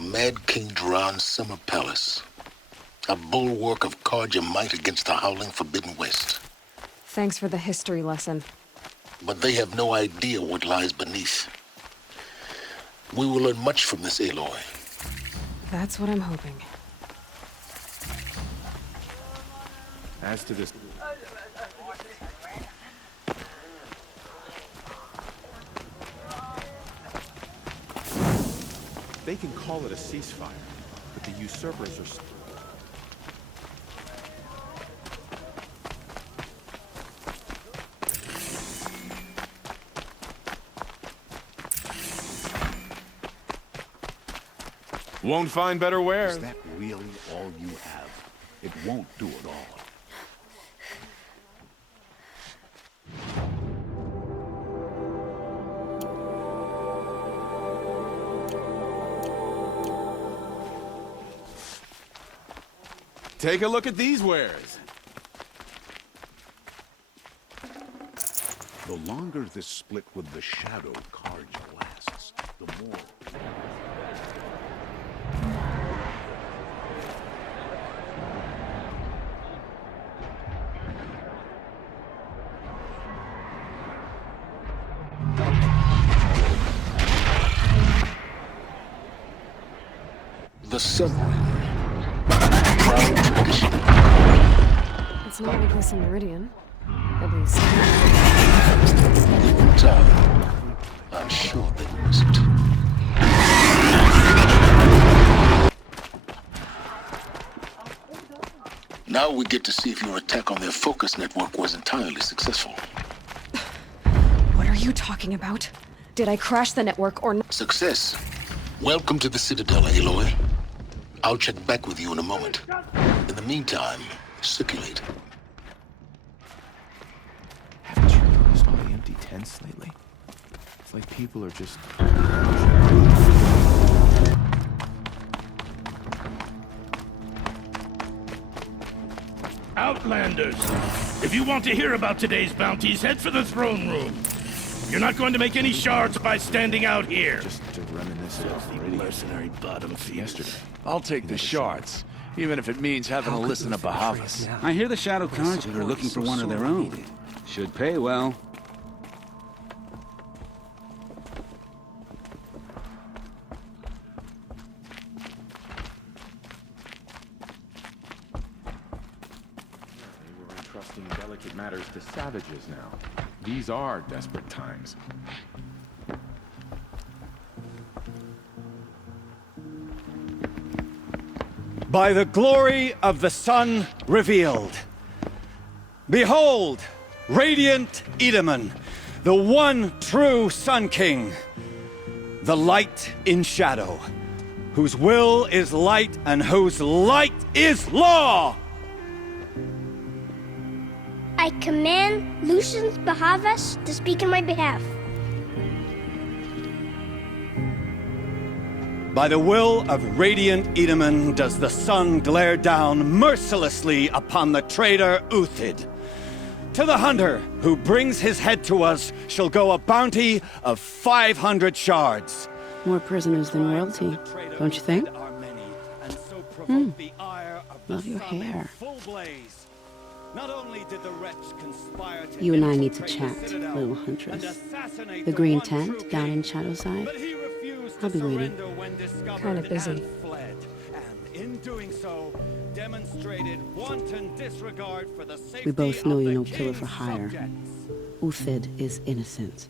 the Mad King Duran's summer palace. A bulwark of Carja might against the howling Forbidden West. Thanks for the history lesson. But they have no idea what lies beneath. We will learn much from this aloy. That's what I'm hoping. As to this... They can call it a ceasefire, but the usurpers are... Won't find better wares. Is that really all you have? It won't do it all. Take a look at these wares. The longer this split with the Shadow Carja lasts, the more... The submarine. Proud tradition. It's not like this in Meridian. At least. In time, I'm sure they use it. Now we get to see if your attack on their focus network was entirely successful. What are you talking about? Did I crash the network or not? Success. Welcome to the Citadel, Aloy. I'll check back with you in a moment. In the meantime, circulate. Haven't you noticed all the empty tents lately? It's like people are just... Outlanders! If you want to hear about today's bounties, head for the throne room. You're not going to make any shards by standing out here. Just to reminisce of The mercenary bottom feeders. yesterday. I'll take the shards, even if it means having to listen to Bahavas. I hear the Shadow Carja are looking for one of their own. Should pay well. We're entrusting delicate matters to savages now. These are desperate times. By the glory of the sun revealed. Behold, radiant Edaman, the one true Sun King, the light in shadow, whose will is light and whose light is law! I command Lucius Bahavas to speak in my behalf. By the will of radiant Edaman does the sun glare down mercilessly upon the traitor Uthid. To the hunter who brings his head to us shall go a bounty of 500 shards. More prisoners than royalty, don't you think? Love your hair. You and I need to chat, little huntress. The green tent down in Shadowside. I'll be waiting. Kind of busy. We both know you're no killer for hire. Uthid is innocent.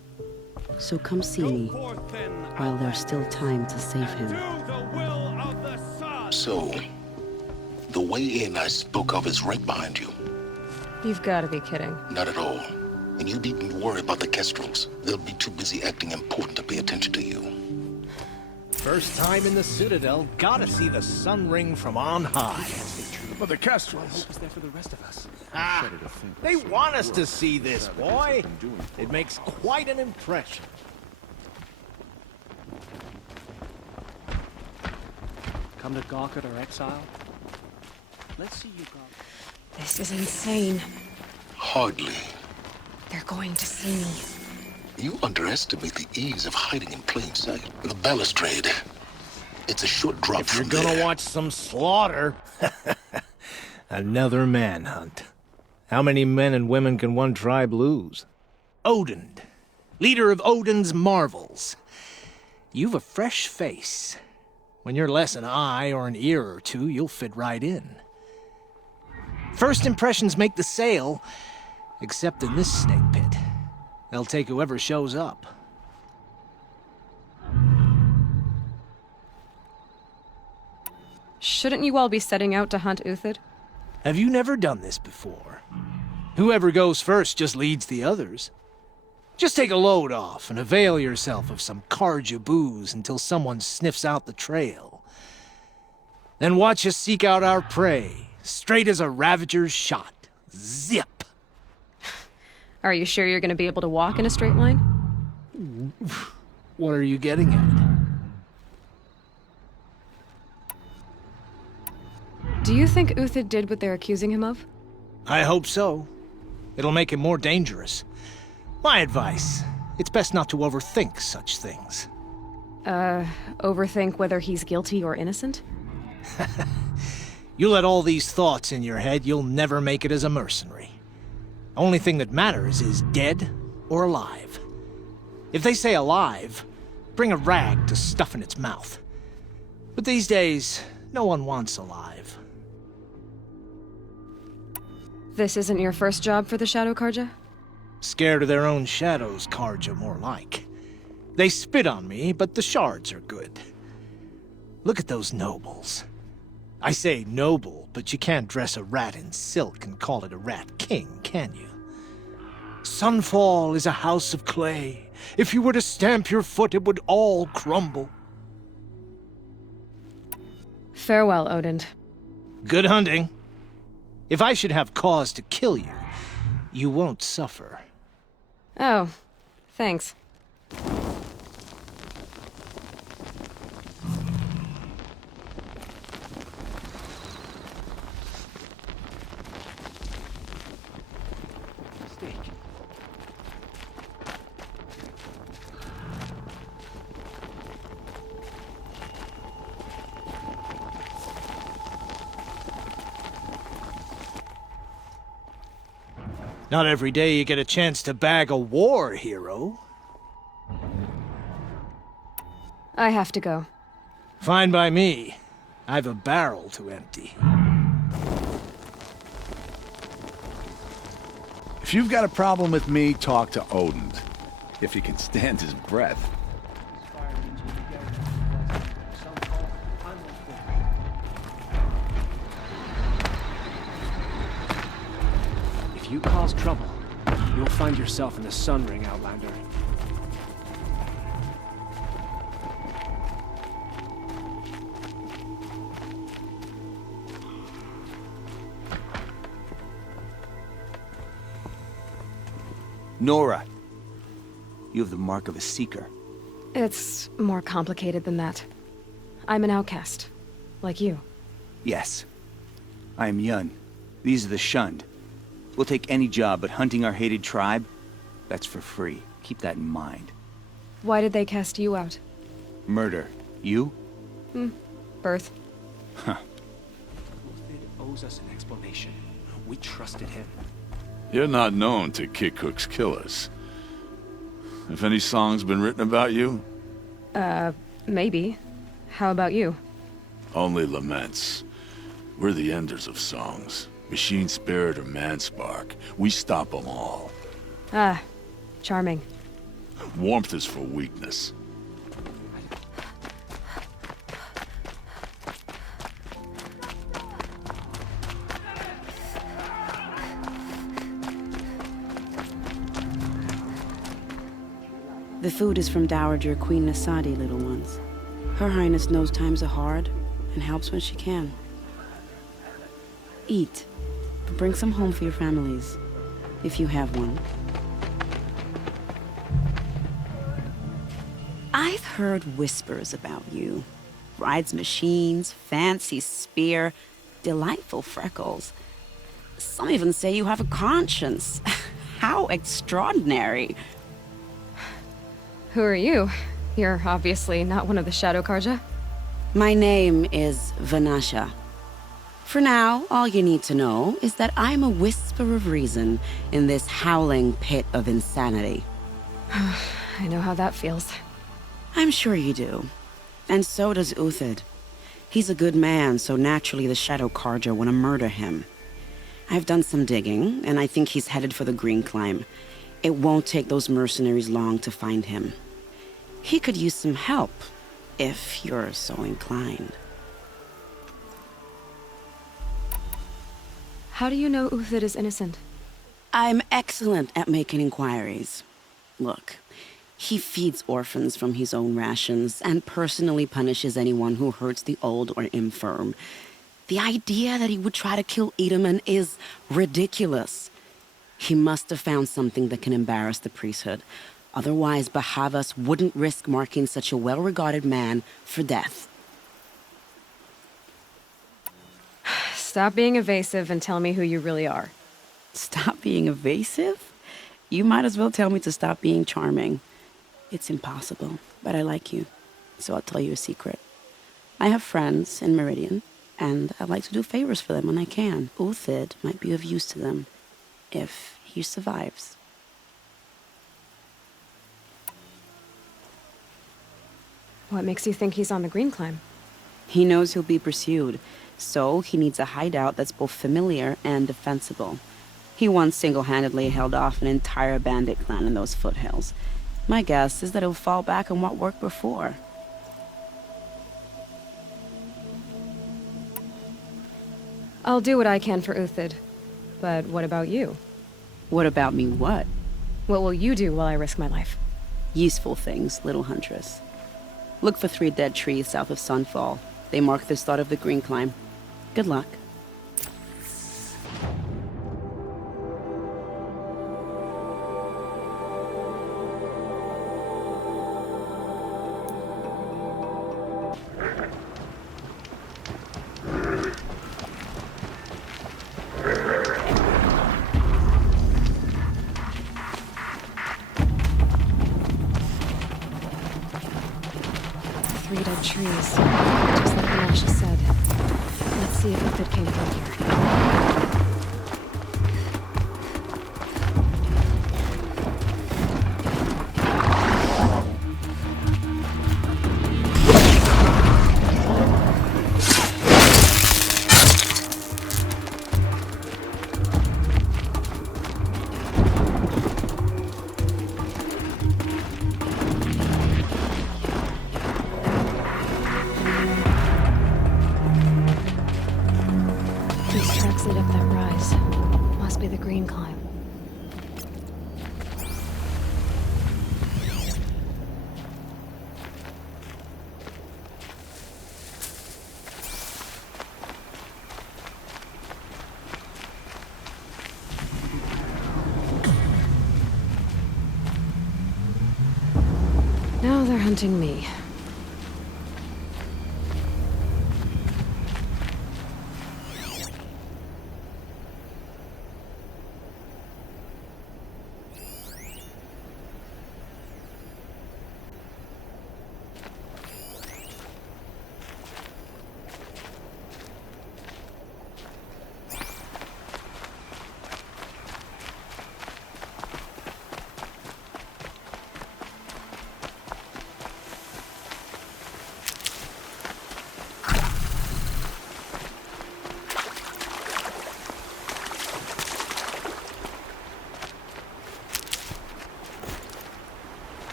So come see me while there's still time to save him. So, the way in I spoke of is right behind you. You've got to be kidding. Not at all. And you needn't worry about the Kestrels. They'll be too busy acting important to pay attention to you. First time in the Citadel, gotta see the sun ring from on high. But the Kestrels. Hope is there for the rest of us. Ah, they want us to see this, boy. It makes quite an impression. Come to gawk at our exile? Let's see you gawk. This is insane. Hardly. They're going to see me. You underestimate the ease of hiding in plain sight. The balustrade. It's a short drop If you're from gonna there. watch some slaughter, another manhunt. How many men and women can one tribe lose? Odin, leader of Odin's marvels. You've a fresh face. When you're less an eye or an ear or two, you'll fit right in. First impressions make the sale, except in this snake pit. They'll take whoever shows up. Shouldn't you all be setting out to hunt Uthid? Have you never done this before? Whoever goes first just leads the others. Just take a load off and avail yourself of some Karja booze until someone sniffs out the trail. Then watch us seek out our prey, straight as a ravager's shot. Zip! Are you sure you're gonna be able to walk in a straight line? What are you getting at? Do you think Uthid did what they're accusing him of? I hope so. It'll make him more dangerous. My advice, it's best not to overthink such things. Overthink whether he's guilty or innocent? You let all these thoughts in your head, you'll never make it as a mercenary. Only thing that matters is dead or alive. If they say alive, bring a rag to stuff in its mouth. But these days, no one wants alive. This isn't your first job for the Shadow Karja? Scared of their own shadows, Karja, more like. They spit on me, but the shards are good. Look at those nobles. I say noble, but you can't dress a rat in silk and call it a rat king, can you? Sunfall is a house of clay. If you were to stamp your foot, it would all crumble. Farewell, Odin. Good hunting. If I should have cause to kill you, you won't suffer. Oh, thanks. Not every day you get a chance to bag a war hero. I have to go. Fine by me. I've a barrel to empty. If you've got a problem with me, talk to Odin. If he can stand his breath. If you cause trouble, you'll find yourself in the Sun Ring, Outlander. Nora, you have the mark of a seeker. It's more complicated than that. I'm an outcast, like you. Yes. I am Yun. These are the shunned. We'll take any job, but hunting our hated tribe, that's for free. Keep that in mind. Why did they cast you out? Murder. You? Birth. Huh. Uthid owes us an explanation. We trusted him. You're not known to kick hooks killers. Have any songs been written about you? Maybe. How about you? Only laments. We're the enders of songs. Machine spirit or man spark. We stop them all. Ah, charming. Warmth is for weakness. The food is from Dowager Queen Nasadi, little ones. Her Highness knows times are hard and helps when she can. Eat, but bring some home for your families, if you have one. I've heard whispers about you. Rides machines, fancy spear, delightful freckles. Some even say you have a conscience. How extraordinary. Who are you? You're obviously not one of the Shadow Karja. My name is Vanasha. For now, all you need to know is that I'm a whisper of reason in this howling pit of insanity. I know how that feels. I'm sure you do. And so does Uthid. He's a good man, so naturally the Shadow Carja want to murder him. I've done some digging, and I think he's headed for the Green Climb. It won't take those mercenaries long to find him. He could use some help, if you're so inclined. How do you know Uthid is innocent? I'm excellent at making inquiries. Look, he feeds orphans from his own rations and personally punishes anyone who hurts the old or infirm. The idea that he would try to kill Edelman is ridiculous. He must have found something that can embarrass the priesthood. Otherwise, Bahavas wouldn't risk marking such a well-regarded man for death. Stop being evasive and tell me who you really are. Stop being evasive? You might as well tell me to stop being charming. It's impossible, but I like you, so I'll tell you a secret. I have friends in Meridian, and I like to do favors for them when I can. Uthid might be of use to them, if he survives. What makes you think he's on the Green Climb? He knows he'll be pursued, so he needs a hideout that's both familiar and defensible. He once single-handedly held off an entire bandit clan in those foothills. My guess is that he'll fall back on what worked before. I'll do what I can for Uthid. But what about you? What about me what? What will you do while I risk my life? Useful things, little huntress. Look for 3 dead trees south of Sunfall. They mark the start of the Green Climb. Good luck. Trees, just like Vanasha said. Let's see if Uthid came from here. Lead up that rise. Must be the Green Climb. Now they're hunting me.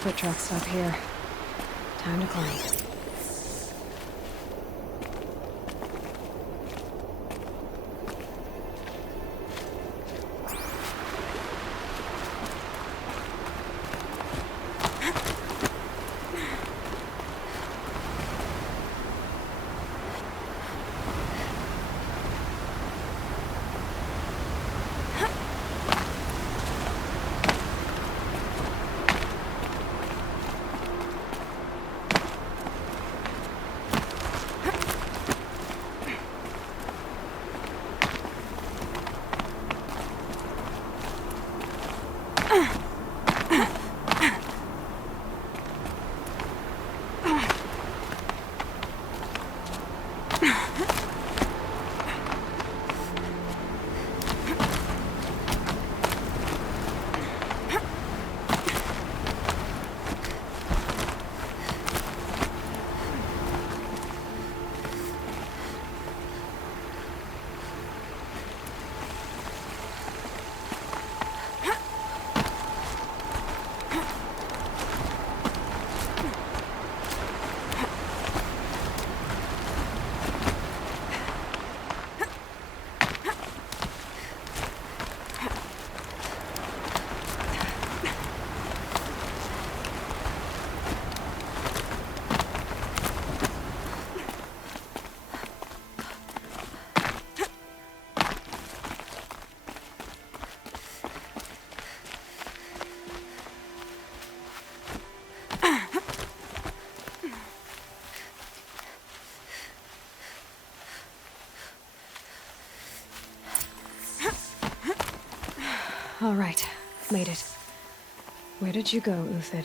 Foot tracks stop here. Time to climb. All right, made it. Where did you go, Uthid?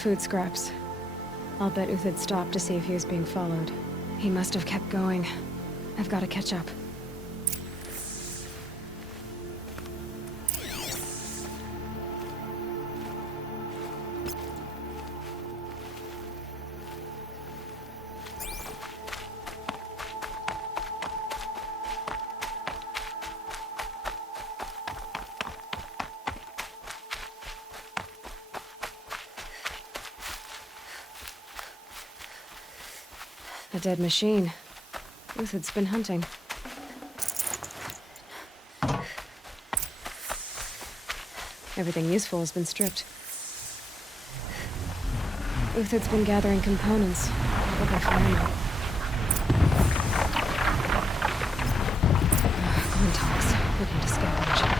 Food scraps. I'll bet Uthid stopped to see if he was being followed. He must have kept going. I've got to catch up. A dead machine. Uthid's been hunting. Everything useful has been stripped. Uthid's been gathering components, looking for ammo. Glintogs, looking to scavenge.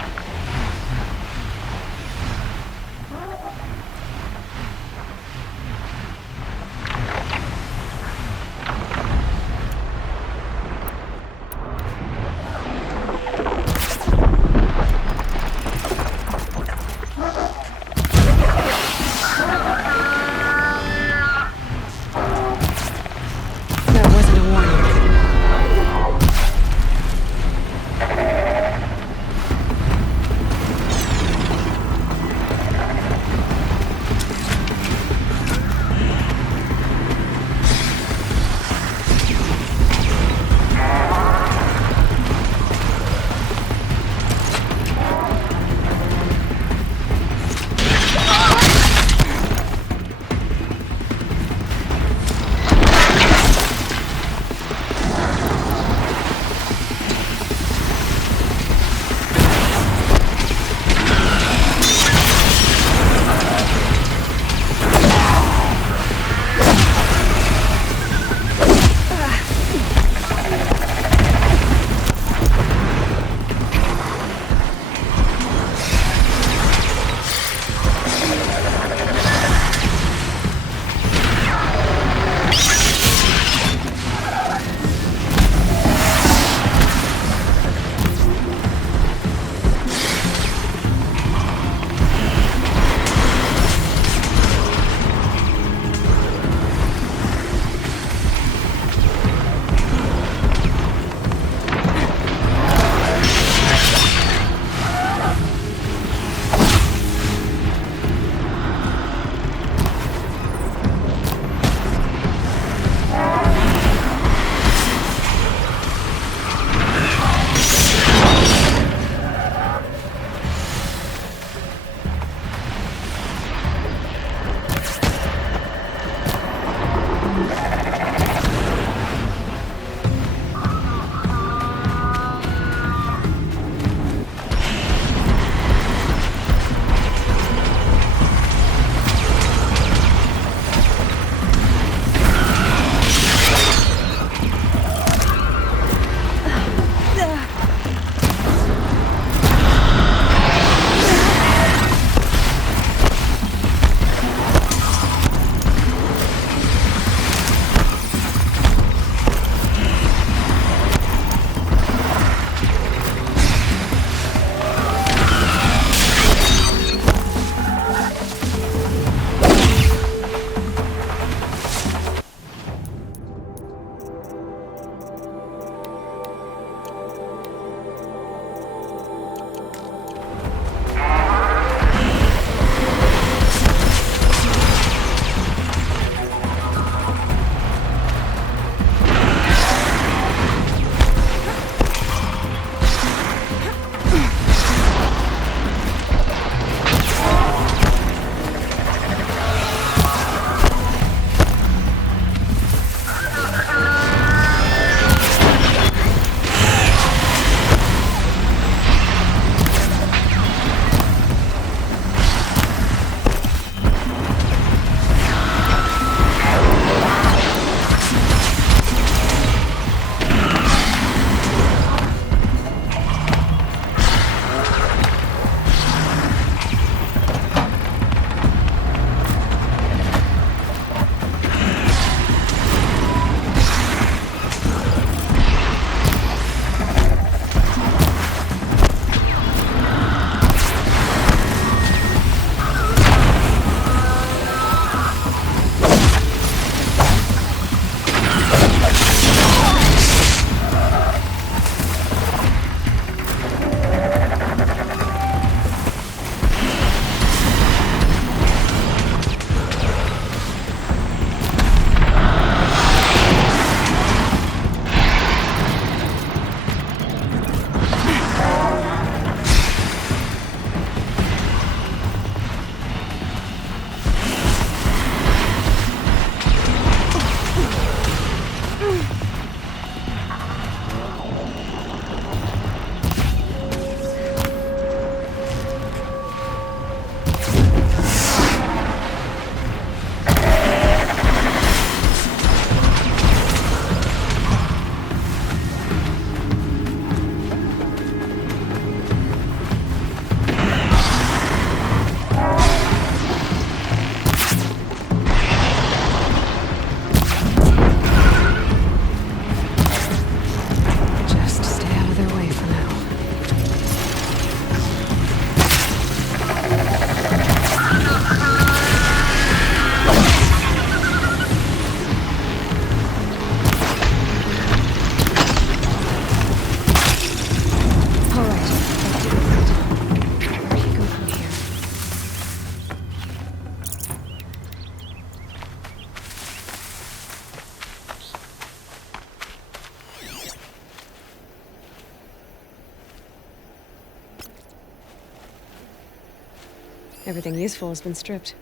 Everything useful has been stripped.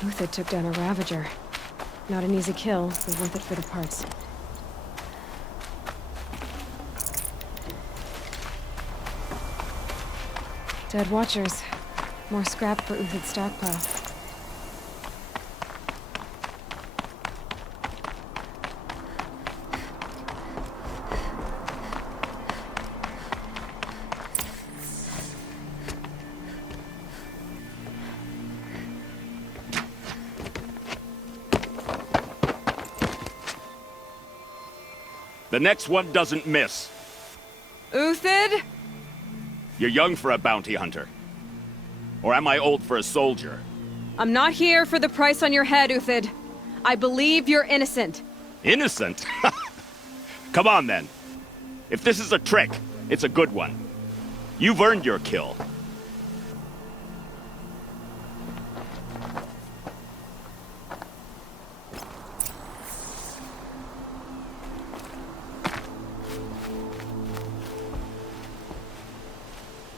Uthid took down a Ravager. Not an easy kill, but worth it for the parts. Dead Watchers. More scrap for Uthid's stockpile. The next one doesn't miss. Uthid? You're young for a bounty hunter. Or am I old for a soldier? I'm not here for the price on your head, Uthid. I believe you're innocent. Innocent? Come on, then. If this is a trick, it's a good one. You've earned your kill.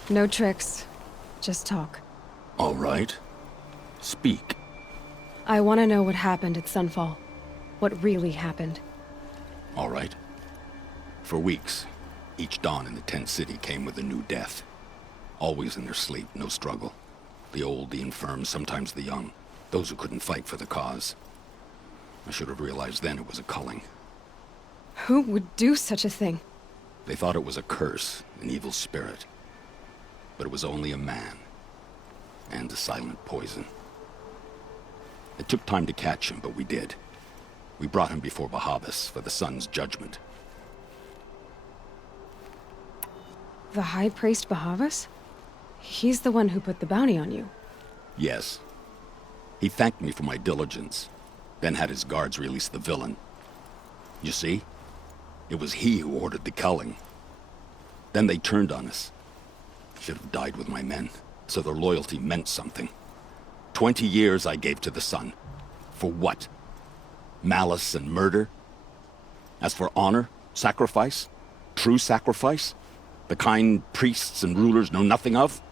No tricks. Just talk. All right. Speak. I want to know what happened at Sunfall. What really happened. All right. For weeks, each dawn in the tent city came with a new death. Always in their sleep, no struggle. The old, the infirm, sometimes the young. Those who couldn't fight for the cause. I should have realized then it was a culling. Who would do such a thing? They thought it was a curse, an evil spirit. But it was only a man. And a silent poison. It took time to catch him, but we did. We brought him before Bahavas for the sun's judgment. The High Priest Bahavas? He's the one who put the bounty on you. Yes. He thanked me for my diligence, then had his guards release the villain. You see? It was he who ordered the culling. Then they turned on us. Should have died with my men, so their loyalty meant something. 20 years I gave to the sun. For what? Malice and murder? As for honor, sacrifice, true sacrifice, the kind priests and rulers know nothing of?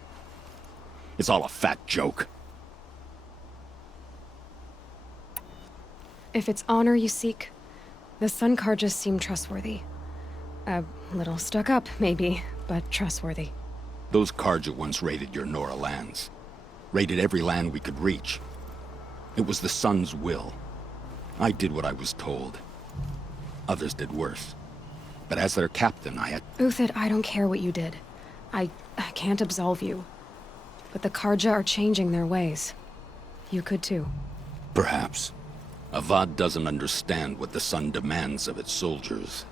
It's all a fat joke. If it's honor you seek, the Sun Karjas seem trustworthy. A little stuck up, maybe, but trustworthy. Those Karja once raided your Nora lands. Raided every land we could reach. It was the Sun's will. I did what I was told. Others did worse. But as their captain, I had... Uthid, I don't care what you did. I can't absolve you. But the Karja are changing their ways. You could too. Perhaps. Avad doesn't understand what the Sun demands of its soldiers.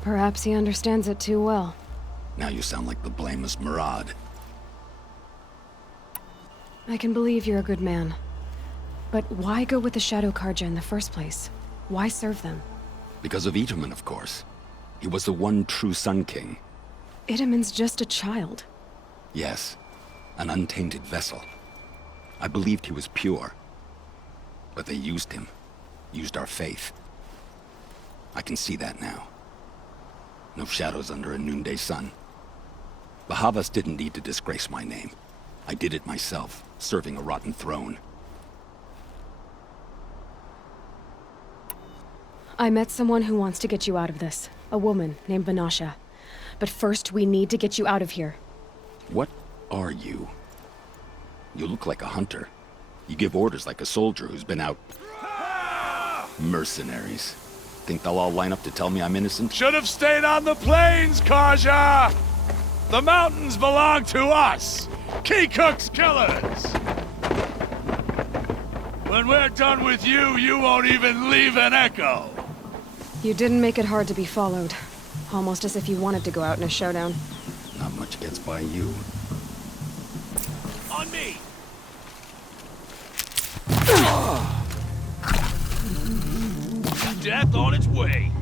Perhaps he understands it too well. Now you sound like the blameless Murad. I can believe you're a good man. But why go with the Shadow Karja in the first place? Why serve them? Because of Itaman, of course. He was the one true Sun King. Itaman's just a child. Yes, an untainted vessel. I believed he was pure. But they used him. Used our faith. I can see that now. No shadows under a noonday sun. Bahavas didn't need to disgrace my name. I did it myself, serving a rotten throne. I met someone who wants to get you out of this. A woman named Vanasha. But first, we need to get you out of here. What are you? You look like a hunter. You give orders like a soldier who's been out... Mercenaries. Think they'll all line up to tell me I'm innocent? Should have stayed on the plains, Kaja! The mountains belong to us! Kikuk's killers! When we're done with you, you won't even leave an echo! You didn't make it hard to be followed. Almost as if you wanted to go out in a showdown. Not much gets by you. On me! Death on its way!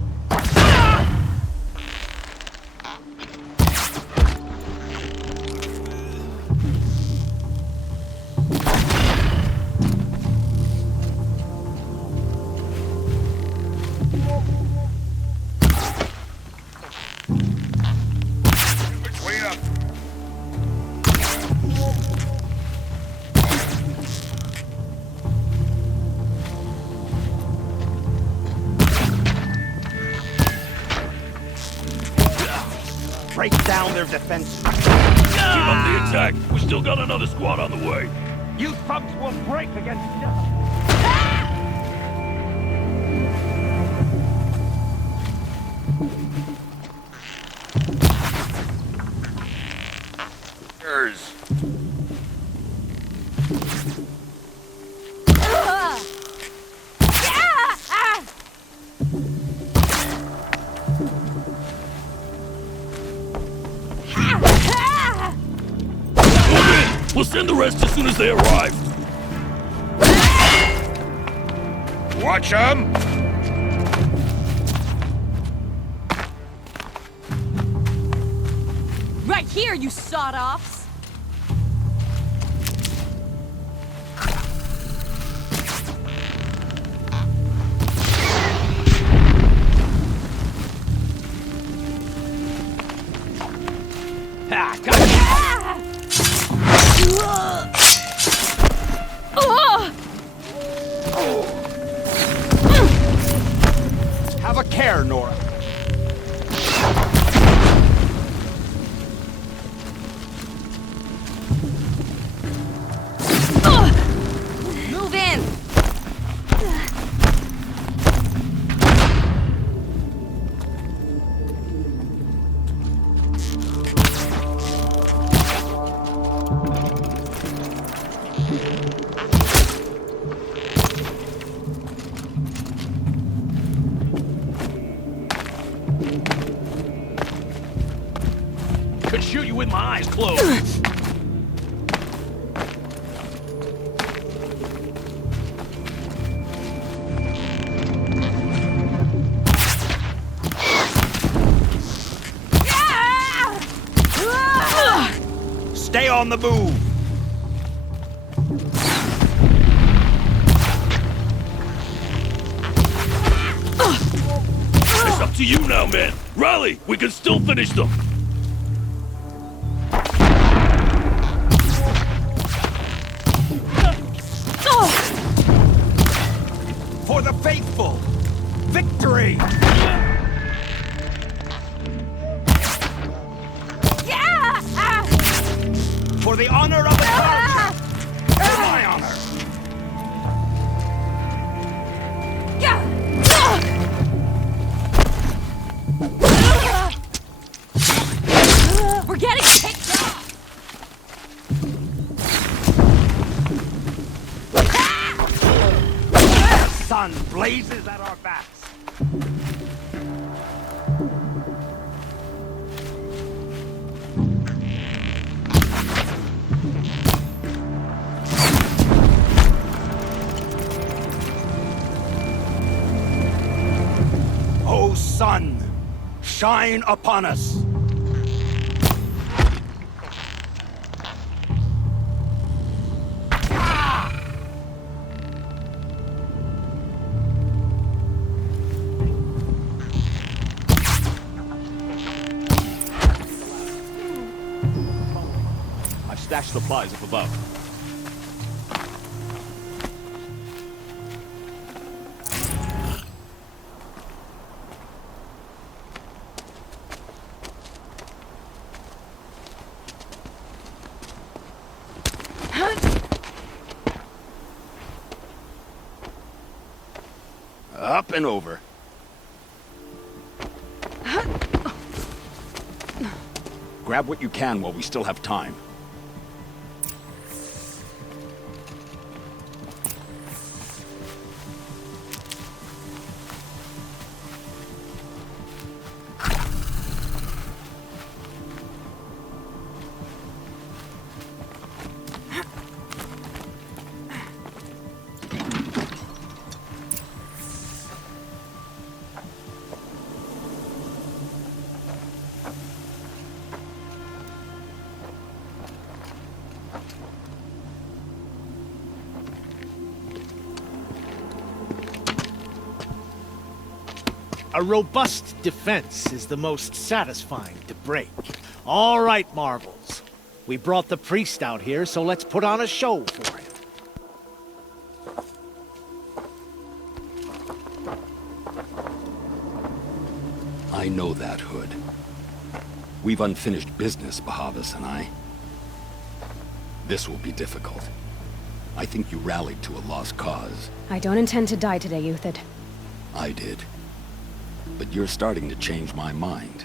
break down their defense. Keep up the attack. We still got another squad on the way. You thugs will break against We'll send the rest as soon as they arrive. Watch them! Right here, you sawed-offs! Ha! Got it! Have a care, Nora. Move in! Could shoot you with my eyes closed. Stay on the move. It's up to you now, man. Rally! We can still finish them. For the faithful! Victory! For the honor of the church! For my honor! We're getting picked off! Sun blazes at our backs. O sun, shine upon us. I've stashed supplies up above. Up and over. Grab what you can while we still have time. A robust defense is the most satisfying to break. All right, Marvels. We brought the priest out here, so let's put on a show for him. I know that, Hood. We've unfinished business, Bahavas and I. This will be difficult. I think you rallied to a lost cause. I don't intend to die today, Uthid. I did. But you're starting to change my mind.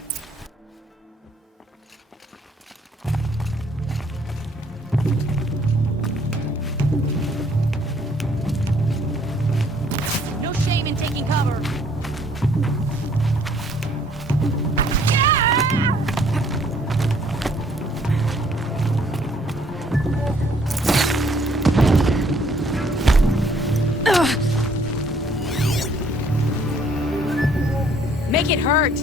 No shame in taking cover. Make it hurt.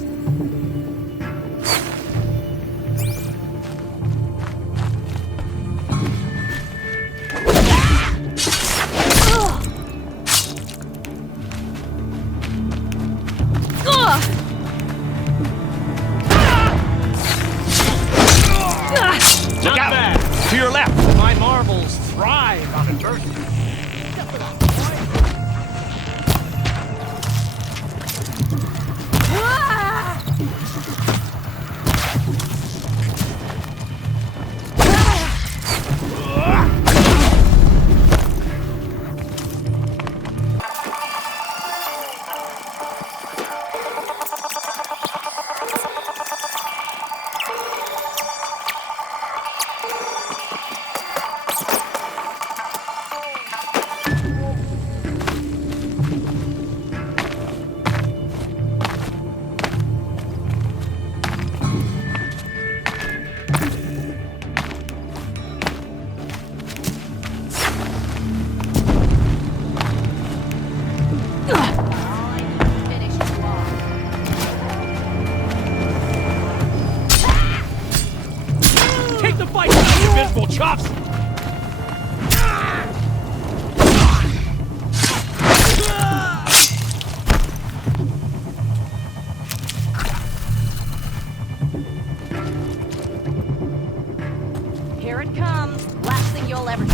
Look out! To your left! My marvels thrive on adversity. Chops! Here it comes. Last thing you'll ever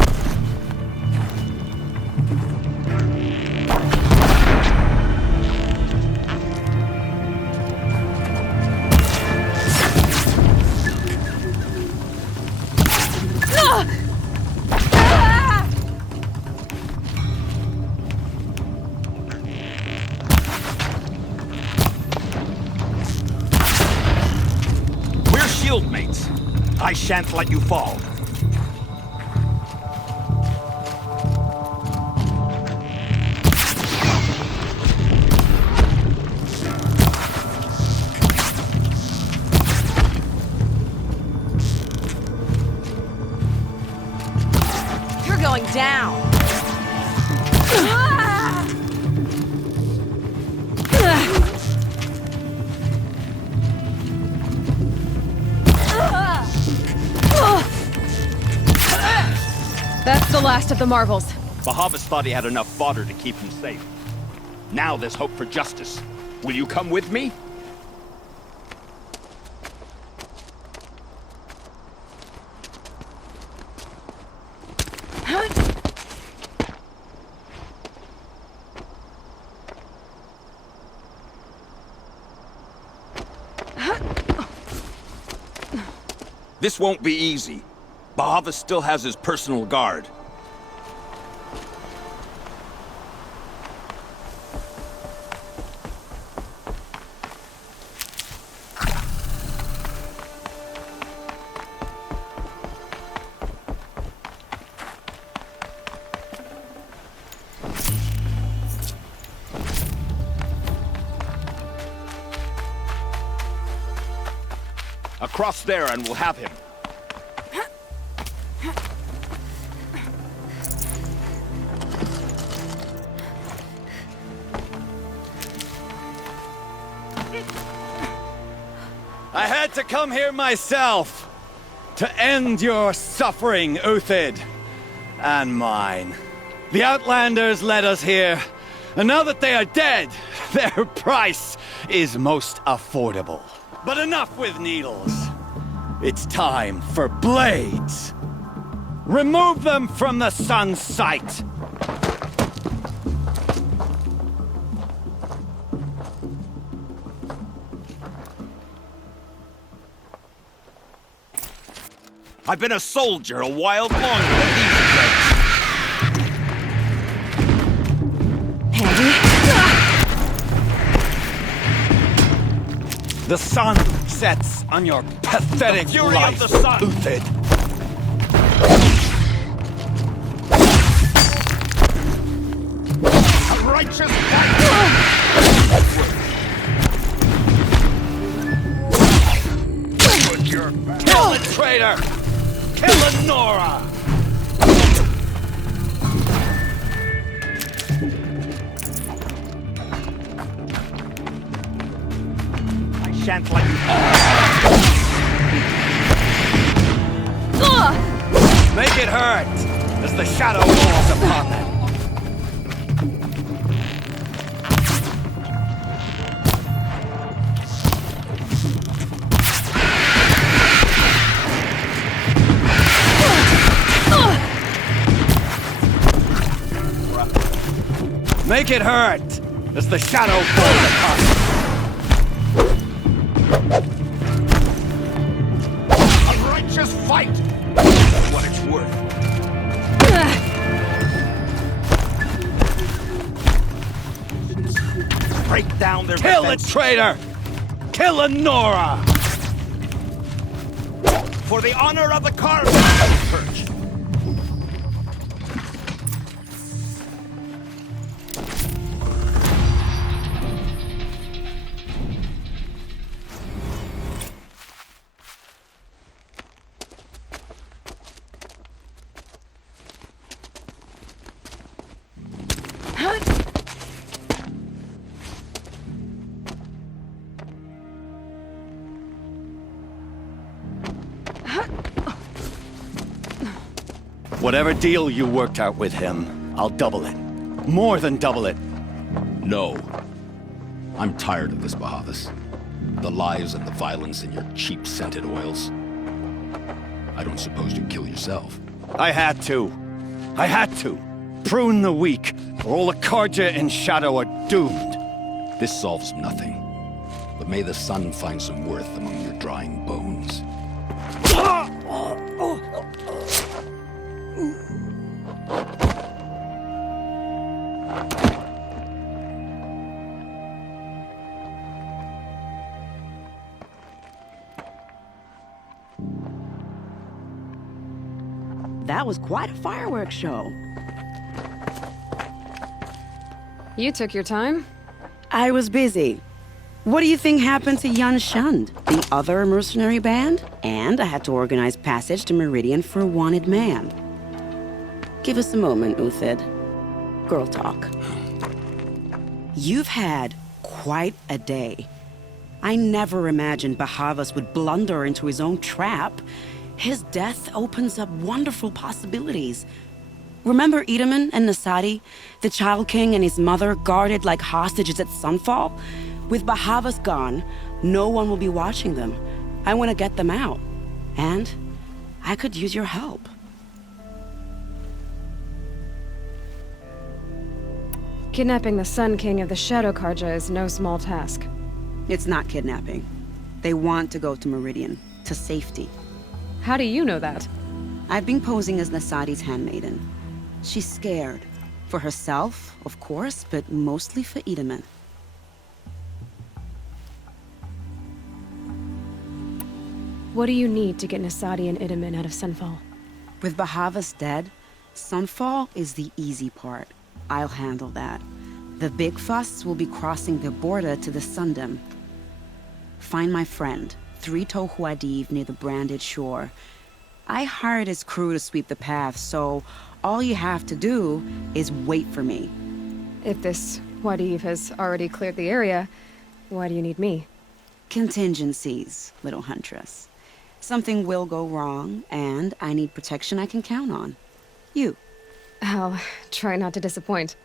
We're shield mates. I shan't let you fall. You're going down. That's the last of the marvels. Bahavas thought he had enough fodder to keep him safe. Now there's hope for justice. Will you come with me? This won't be easy. Bahavas still has his personal guard. Across there and we'll have him. I had to come here myself to end your suffering, Uthid, and mine. The Outlanders led us here, and now that they are dead, their price is most affordable. But enough with needles. It's time for blades. Remove them from the sun's sight. I've been a soldier a while longer than these days. The sun sets on your pathetic Fury life, of the sun! Uthid. A righteous fight! Kill the traitor! Kill Lenora! I shan't let you... Make it hurt as the shadow falls upon them. Make it hurt as the shadow falls upon them. A righteous fight! That's what it's worth. Break down their Kill the defense. traitor! Kill Lenora! For the honor of the Carver! Perch. Whatever deal you worked out with him, I'll double it. More than double it. No. I'm tired of this, Bahavas. The lies and the violence and your cheap scented oils. I don't suppose you'd kill yourself. I had to. I had to. Prune the weak, or all the Karja and Shadow are doomed. This solves nothing. But may the sun find some worth among your drying bones. That was quite a fireworks show. You took your time? I was busy. What do you think happened to Yun Shund, the other mercenary band? And I had to organize passage to Meridian for a wanted man. Give us a moment, Uthid. Girl talk. You've had quite a day. I never imagined Bahavas would blunder into his own trap. His death opens up wonderful possibilities. Remember Edaman and Nasadi, the Child King and his mother guarded like hostages at sunfall? With Bahavas gone, no one will be watching them. I want to get them out. And I could use your help. Kidnapping the Sun King of the Shadow Karja is no small task. It's not kidnapping. They want to go to Meridian, to safety. How do you know that? I've been posing as Nasadi's handmaiden. She's scared. For herself, of course, but mostly for Edaman. What do you need to get Nasadi and Edaman out of Sunfall? With Bahavas dead, Sunfall is the easy part. I'll handle that. The big fuss will be crossing the border to the Sundom. Find my friend, 3 Tohuadiv near the branded shore. I hired his crew to sweep the path, so all you have to do is wait for me. If this Wadiv has already cleared the area, why do you need me? Contingencies, little huntress. Something will go wrong, and I need protection I can count on. You. I'll try not to disappoint.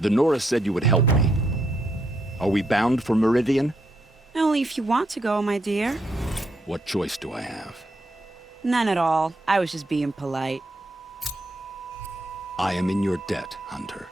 The Nora said you would help me. Are we bound for Meridian? Only if you want to go, my dear. What choice do I have? None at all. I was just being polite. I am in your debt, Hunter.